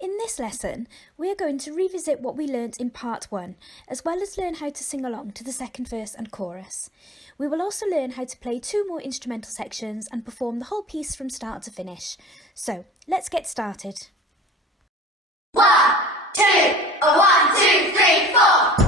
In this lesson, we are going to revisit what we learnt in part 1, as well as learn how to sing along to the second verse and chorus. We will also learn how to play 2 more instrumental sections and perform the whole piece from start to finish. So, let's get started. 1, 2, 1, 2, 3, 4.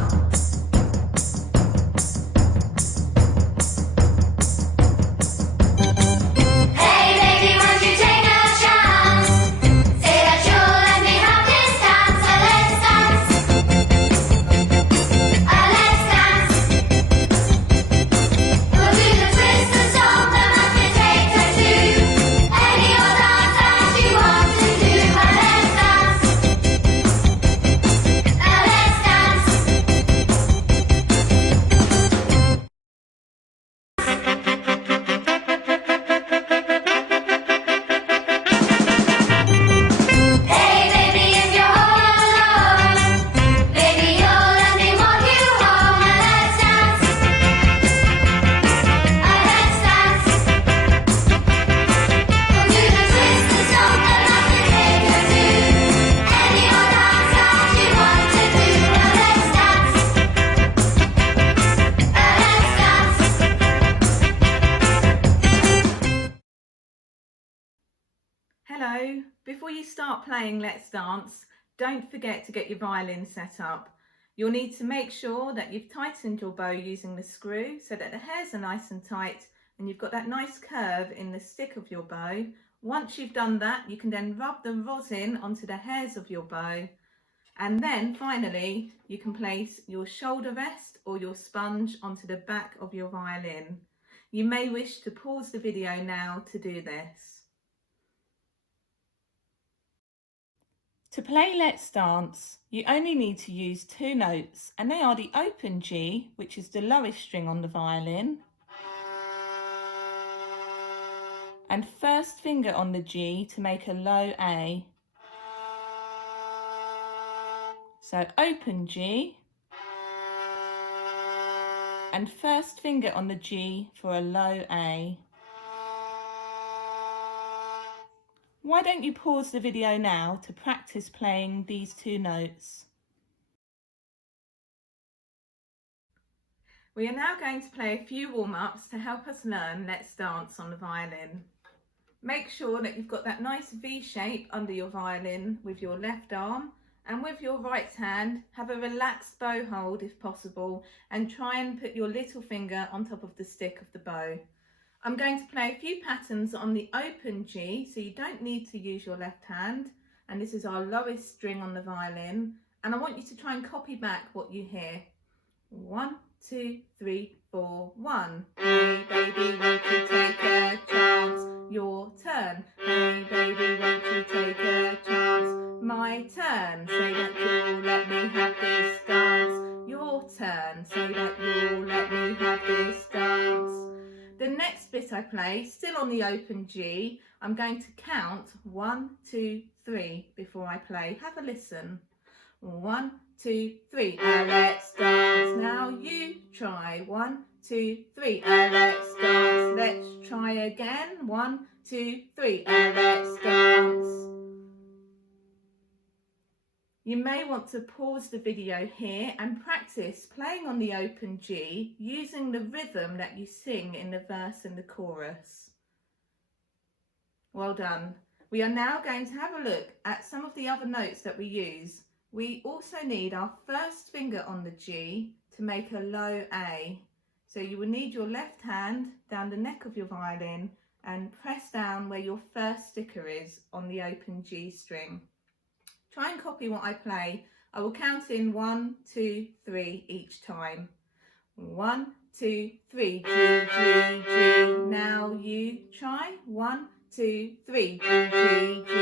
Hello, before you start playing Let's Dance, don't forget to get your violin set up. You'll need to make sure that you've tightened your bow using the screw so that the hairs are nice and tight and you've got that nice curve in the stick of your bow. Once you've done that, you can then rub the rosin onto the hairs of your bow, and then finally you can place your shoulder rest or your sponge onto the back of your violin. You may wish to pause the video now to do this. To play Let's Dance, you only need to use 2 notes, and they are the open G, which is the lowest string on the violin, and first finger on the G to make a low A. So open G, and first finger on the G for a low A. Why don't you pause the video now to practice playing these 2 notes? We are now going to play a few warm-ups to help us learn Let's Dance on the violin. Make sure that you've got that nice V shape under your violin with your left arm, and with your right hand have a relaxed bow hold if possible, and try and put your little finger on top of the stick of the bow. I'm going to play a few patterns on the open G, so you don't need to use your left hand, and this is our lowest string on the violin, and I want you to try and copy back what you hear. 1, 2, 3, 4, 1. Hey baby, won't you take a chance? Your turn. Hey baby, won't you take a chance? My turn. Say that you'll let me have this dance. Your turn. Say that you'll let me have this dance. The next bit I play, still on the open G, I'm going to count 1, 2, 3 before I play. Have a listen. 1, 2, 3, let's dance. Now you try. 1, 2, 3, let's dance. Let's try again. 1, 2, 3, let's dance. You may want to pause the video here and practice playing on the open G using the rhythm that you sing in the verse and the chorus. Well done. We are now going to have a look at some of the other notes that we use. We also need our first finger on the G to make a low A. So you will need your left hand down the neck of your violin and press down where your first sticker is on the open G string. Try and copy what I play. I will count in 1, 2, 3 each time. 1, 2, 3, G, G, G. Now you try. 1, 2, 3, G, G, G.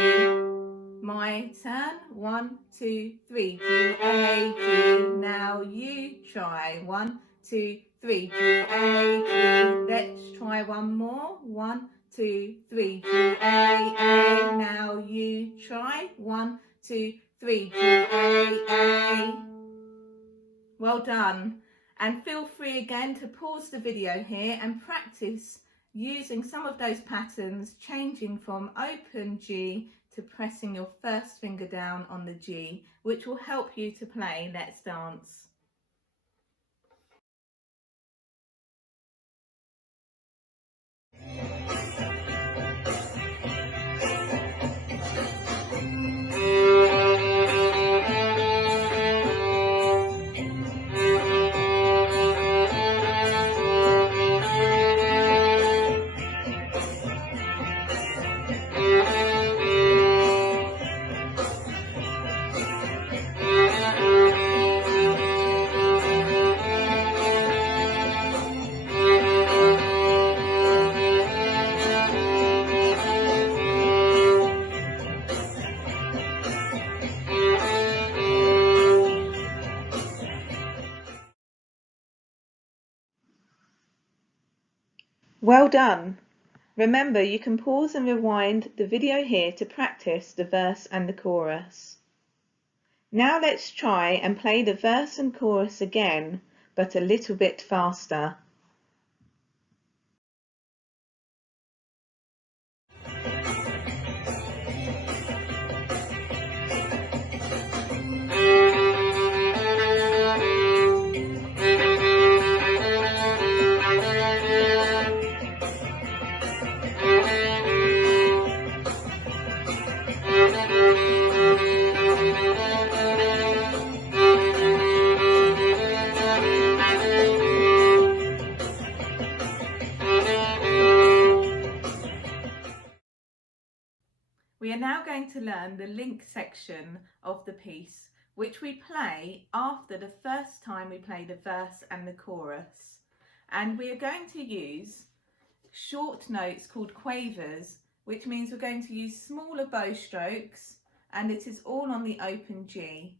My turn. 1, 2, 3, G, A, G. Now you try. 1, 2, 3, G, A, G. Let's try one more. 1, 2, 3, G, A, A. Now you try. 1, 2, 3, G, A, A. Well done. And feel free again to pause the video here and practice using some of those patterns, changing from open G to pressing your first finger down on the G, which will help you to play Let's Dance. Well done! Remember, you can pause and rewind the video here to practice the verse and the chorus. Now let's try and play the verse and chorus again, but a little bit faster. We are now going to learn the link section of the piece, which we play after the first time we play the verse and the chorus. And we are going to use short notes called quavers, which means we're going to use smaller bow strokes, and it is all on the open G.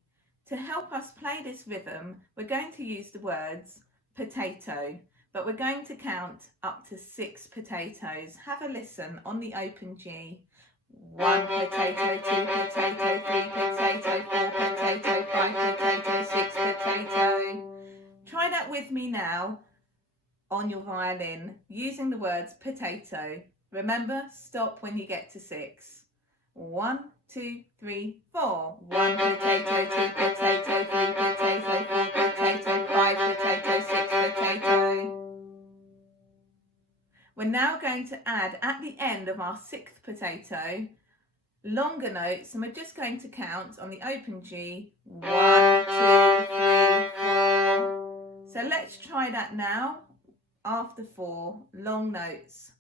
To help us play this rhythm, we're going to use the words potato, but we're going to count up to 6 potatoes. Have a listen on the open G. 1 potato, 2 potato, 3 potato, 4 potato, 5 potato, 6 potato. Try that with me now on your violin using the words potato. Remember, stop when you get to 6. 1, 2, 3, 4. 1 potato, 2 potato, 3 potato, 4 potato, 5 potato, 6 potato. We're now going to add at the end of our 6th potato longer notes, and we're just going to count on the open G. 1, 2, 3, 4. So let's try that now after 4 long notes.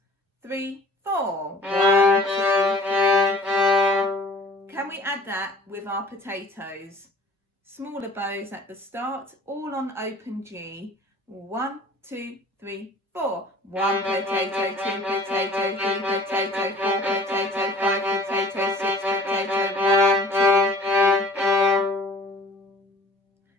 3, 4. 1, 2, 3, 4. Can we add that with our potatoes? Smaller bows at the start, all on open G. 1, 2, 3, 4. 1 potato, 2 potato, 3 potato, 4 potato, 5 potato, 6 potato, 1, 2, 3, 4.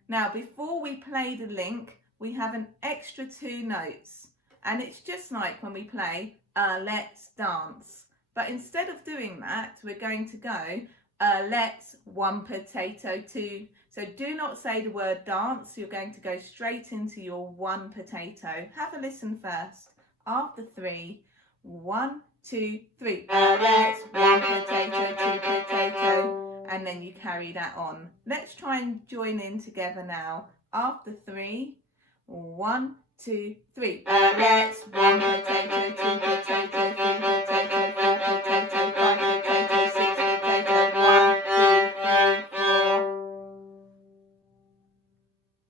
Now, before we play the link, we have an extra 2 notes, and it's just like when we play Let's Dance. But instead of doing that, we're going to go let's 1 potato, 2. So do not say the word dance. You're going to go straight into your 1 potato. Have a listen first. After 3, 1, 2, 3. Let's 1 potato, 2 potato. And then you carry that on. Let's try and join in together now. After 3, 1, 2, 3. Let's 1 potato, 2 potato, 3 potato, 4 potato, 5 potato, 6 potato, 1, 2, 3, 4.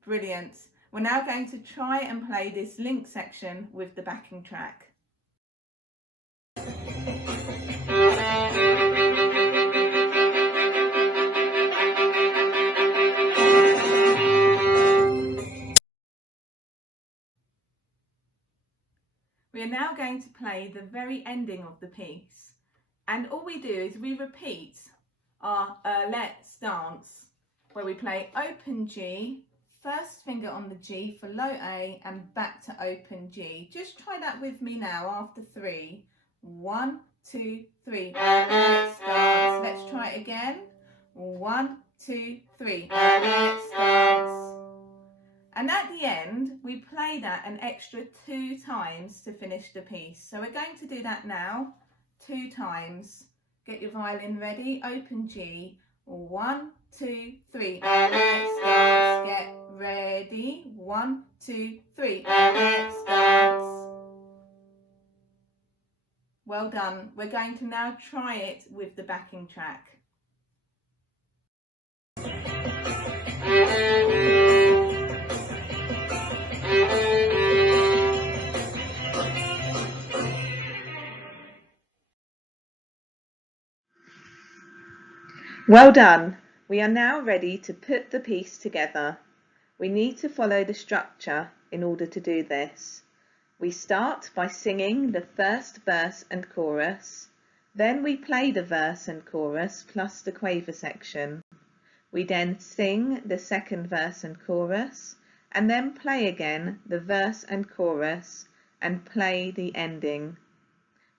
Brilliant. We're now going to try and play this link section with the backing track. We are now going to play the very ending of the piece, and all we do is we repeat our Let's Dance, where we play open G, first finger on the G for low A and back to open G. Just try that with me now after 3. 1, 2, 3. Let's dance. Let's try it again. 1, 2, 3. Let's dance. And at the end, we play that an extra 2 times to finish the piece. So we're going to do that now 2 times. Get your violin ready, open G, 1, 2, 3, let's dance, get ready, 1, 2, 3, let's dance. Well done. We're going to now try it with the backing track. Well done. We are now ready to put the piece together. We need to follow the structure in order to do this. We start by singing the first verse and chorus. Then we play the verse and chorus plus the quaver section. We then sing the second verse and chorus, and then play again the verse and chorus and play the ending.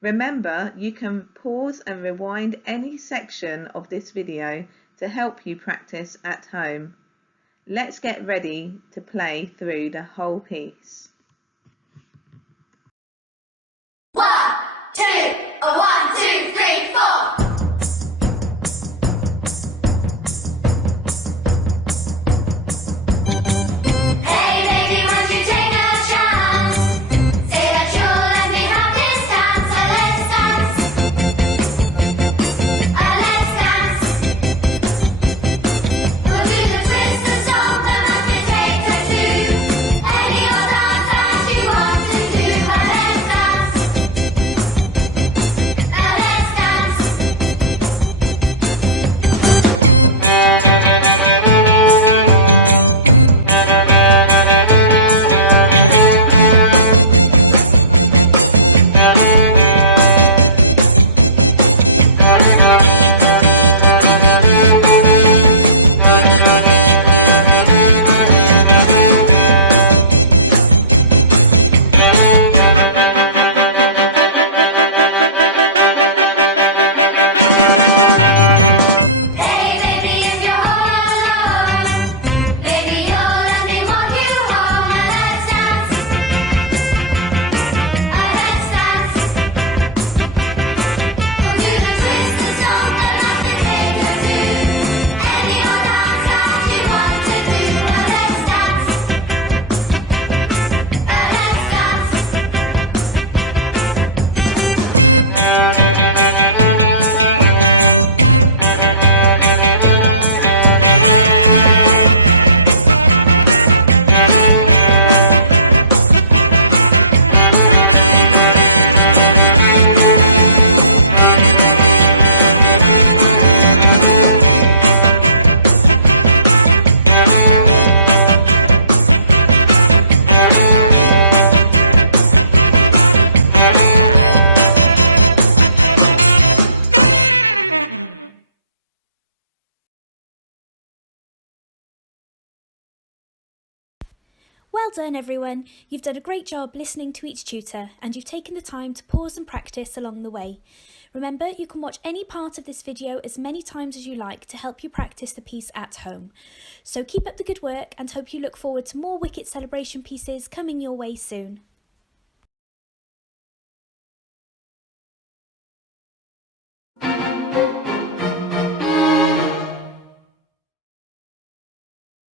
Remember, you can pause and rewind any section of this video to help you practice at home. Let's get ready to play through the whole piece. 1, 2, 1, 2, 3, 4. Hey baby, won't you take a chance? Say that you'll let me have this dance. Let's dance. Let's dance. We'll do the twist and stomp, the mashed potato too. Any old dance that you want to do. Let's dance. Let's dance. Hey baby, if you're all alone, baby, you'll let me walk you home. Let's dance. Let's dance. We'll do the twist and stomp, the mashed potato too. Any old dance that you want to do. Let's dance. Let's Well done everyone, you've done a great job listening to each tutor and you've taken the time to pause and practice along the way. Remember, you can watch any part of this video as many times as you like to help you practice the piece at home. So keep up the good work and hope you look forward to more Wicket celebration pieces coming your way soon.